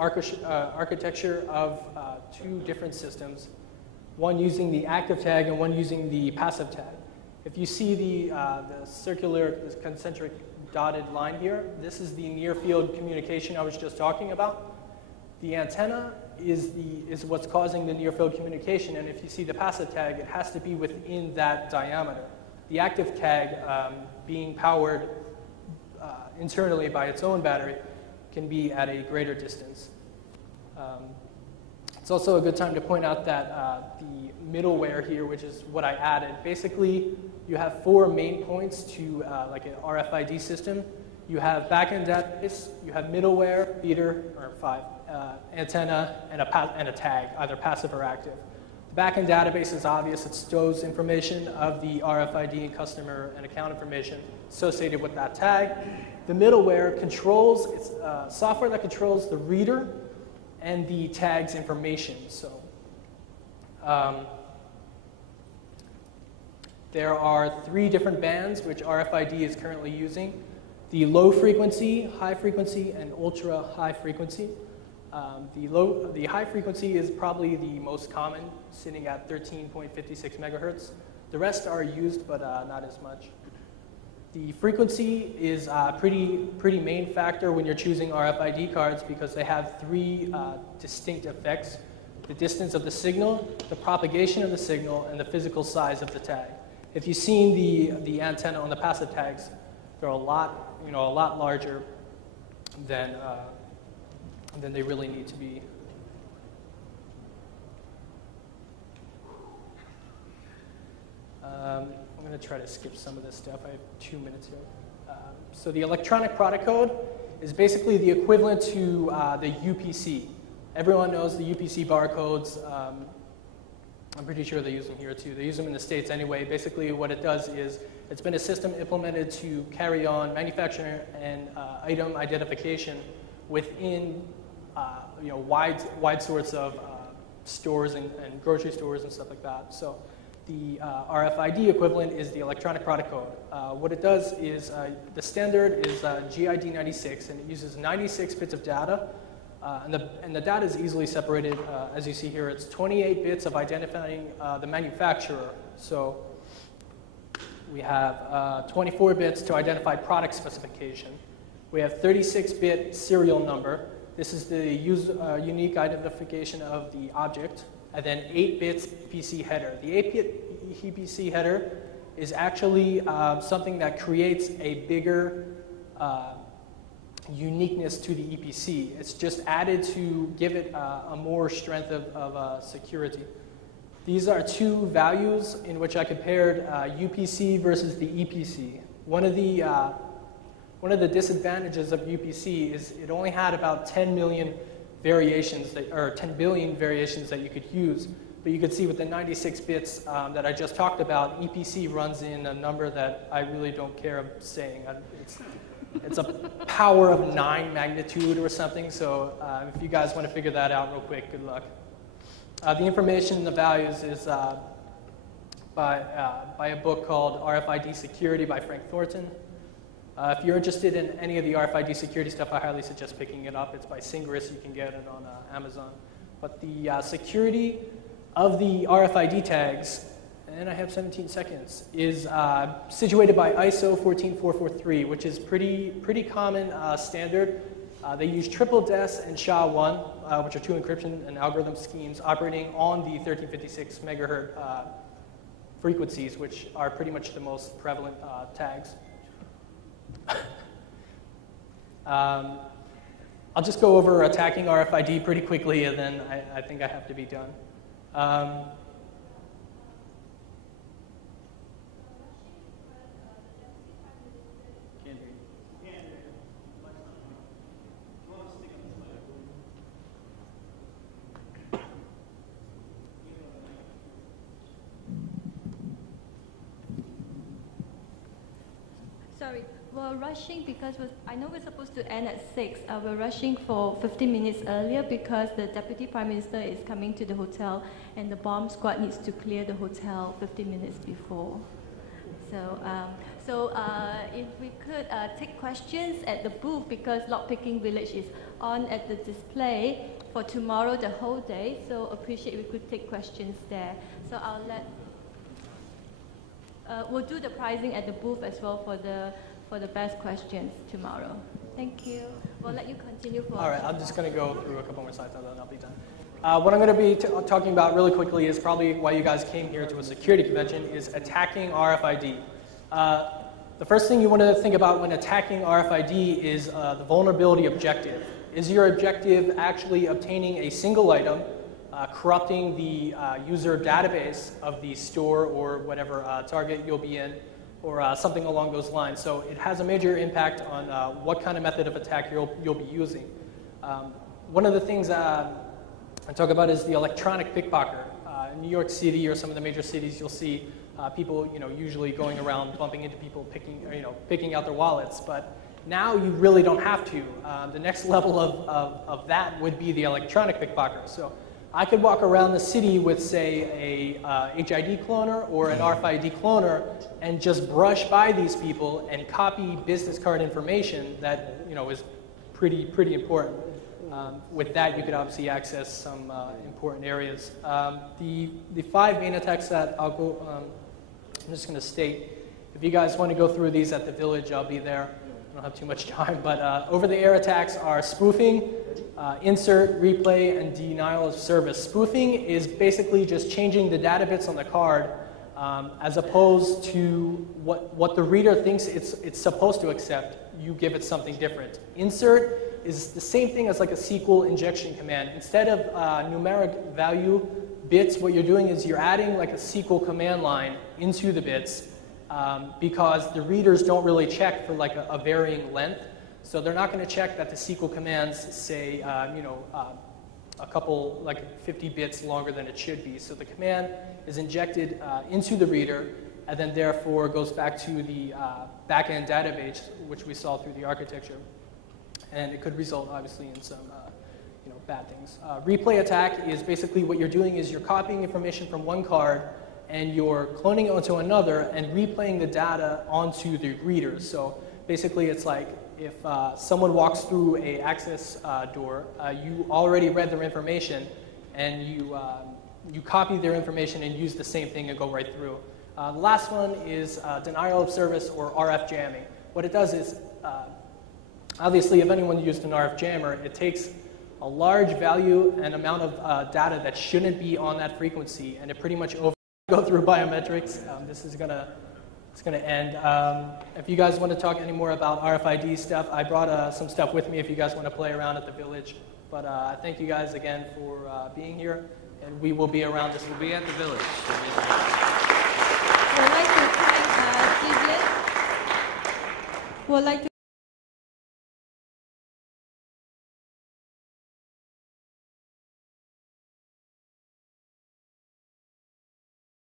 architecture of two different systems, one using the active tag and one using the passive tag. If you see the circular, this concentric dotted line here, this is the near field communication I was just talking about. The antenna is what's causing the near field communication, and if you see the passive tag, it has to be within that diameter. The active tag, being powered internally by its own battery, can be at a greater distance. It's also a good time to point out that the middleware here, which is what I added, basically you have 4 main points to like an RFID system. You have backend database, you have middleware, feeder, or 5, antenna, and a tag, either passive or active. The backend database is obvious. It stores information of the RFID and customer and account information associated with that tag. The middleware controls, it's software that controls the reader and the tag's information. So there are 3 different bands which RFID is currently using: the low frequency, high frequency, and ultra high frequency. The high frequency is probably the most common, sitting at 13.56 megahertz. The rest are used, but not as much. The frequency is a pretty main factor when you're choosing RFID cards, because they have 3 distinct effects: the distance of the signal, the propagation of the signal, and the physical size of the tag. If you've seen the antenna on the passive tags, they're a lot larger than they really need to be. I'm going to try to skip some of this stuff. I have 2 minutes here. So the electronic product code is basically the equivalent to the UPC. Everyone knows the UPC barcodes. I'm pretty sure they use them here too. They use them in the States anyway. Basically what it does is it's been a system implemented to carry on manufacturer and item identification within wide sorts of stores and grocery stores and stuff like that. So the RFID equivalent is the electronic product code. What it does is the standard is GID 96, and it uses 96 bits of data. And the data is easily separated. As you see here, it's 28 bits of identifying the manufacturer. So we have 24 bits to identify product specification. We have 36-bit serial number. This is the unique identification of the object. And then 8 bits EPC header. The 8-bit EPC header is actually something that creates a bigger uniqueness to the EPC. It's just added to give it a more strength of security. These are 2 values in which I compared UPC versus the EPC. One of the disadvantages of UPC is it only had about 10 million variations, or 10 billion variations that you could use. But you could see with the 96 bits that I just talked about, EPC runs in a number that I really don't care of saying. It's a power of 9 magnitude or something, so if you guys want to figure that out real quick, good luck. The information in the values is by a book called RFID Security by Frank Thornton. If you're interested in any of the RFID security stuff, I highly suggest picking it up. It's by Singris. You can get it on Amazon. But the security of the RFID tags, and I have 17 seconds, is situated by ISO 14443, which is pretty common standard. They use triple DES and SHA-1, which are 2 encryption and algorithm schemes operating on the 1356 megahertz frequencies, which are pretty much the most prevalent tags. I'll just go over attacking RFID pretty quickly, and then I think I have to be done. Sorry, we're rushing because I know we're supposed to end at 6. We're rushing for 15 minutes earlier because the Deputy Prime Minister is coming to the hotel and the bomb squad needs to clear the hotel 15 minutes before. So if we could take questions at the booth, because Lockpicking Village is on at the display for tomorrow, the whole day. So appreciate we could take questions there. So I'll let, we'll do the pricing at the booth as well for the best questions tomorrow. Thank you. We'll let you continue for. All right, I'm just going to go through a couple more slides and then I'll be done. What I'm going to be talking about really quickly is probably why you guys came here to a security convention, is attacking RFID. The first thing you want to think about when attacking RFID is the vulnerability objective. Is your objective actually obtaining a single item, corrupting the user database of the store or whatever target you'll be in, or something along those lines? So it has a major impact on what kind of method of attack you'll be using. One of the things I talk about is the electronic pickpocket. In New York City or some of the major cities, you'll see people, usually going around bumping into people, picking out their wallets. But now you really don't have to. The next level of that would be the electronic pickpocket. So I could walk around the city with, say, a HID cloner or an RFID cloner and just brush by these people and copy business card information that is pretty important. With that, you could obviously access some important areas. The 5 main attacks that I'll go, I'm just going to state. If you guys want to go through these at the Village, I'll be there. I don't have too much time, but over-the-air attacks are spoofing, insert, replay, and denial of service. Spoofing is basically just changing the data bits on the card as opposed to what the reader thinks it's supposed to accept. You give it something different. Insert is the same thing as like a SQL injection command. Instead of numeric value bits, what you're doing is you're adding like a SQL command line into the bits because the readers don't really check for like a varying length. So they're not going to check that the SQL commands say, a couple, like 50 bits longer than it should be. So the command is injected into the reader and then therefore goes back to the back-end database, which we saw through the architecture. And it could result, obviously, in some bad things. Replay attack is basically what you're doing is you're copying information from one card and you're cloning it onto another and replaying the data onto the readers. So basically, it's like if someone walks through a access door, you already read their information, and you copy their information and use the same thing and go right through. The last one is denial of service or RF jamming. What it does is, obviously, if anyone used an RF jammer, it takes a large value and amount of data that shouldn't be on that frequency, and it pretty much go through biometrics. This is it's gonna end. If you guys want to talk any more about RFID stuff, I brought some stuff with me if you guys want to play around at the Village. But I thank you guys again for being here, and we will be around. This will be at the Village. We'd like to thank Vivian. We'd like to